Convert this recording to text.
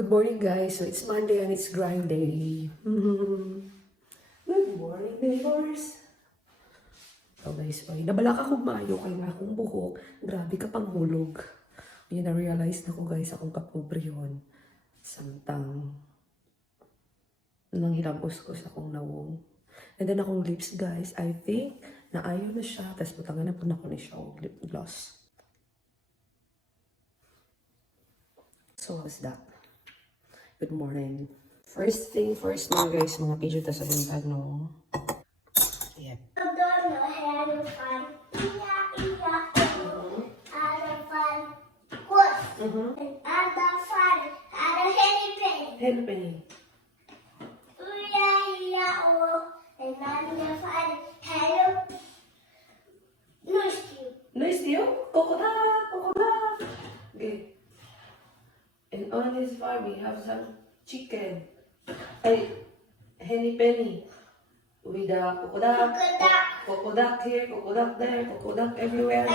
Good morning, guys. So, it's Monday and it's grind day. Good morning, neighbors. So, guys, oy, nabalak akong maayo kay na akong buhok. Grabe ka pang hulog. Yun, na-realize na ko, guys, akong kapobre yun. Samtang nang hilabos ko sa akong nawong. And then akong lips, guys, I think na ayaw na siya. Tapos butangan na po na ko ni siya lip gloss. So, how's that? Good morning. First thing first mga guys, mga pidyo ta sa buntag, no? Yep. Henny penny. Nice deal? Coconut! Coconut! Okay. And on this farm, we have some chicken. Ay, henny penny. With the coconut. Coconut here, coconut there, coconut everywhere.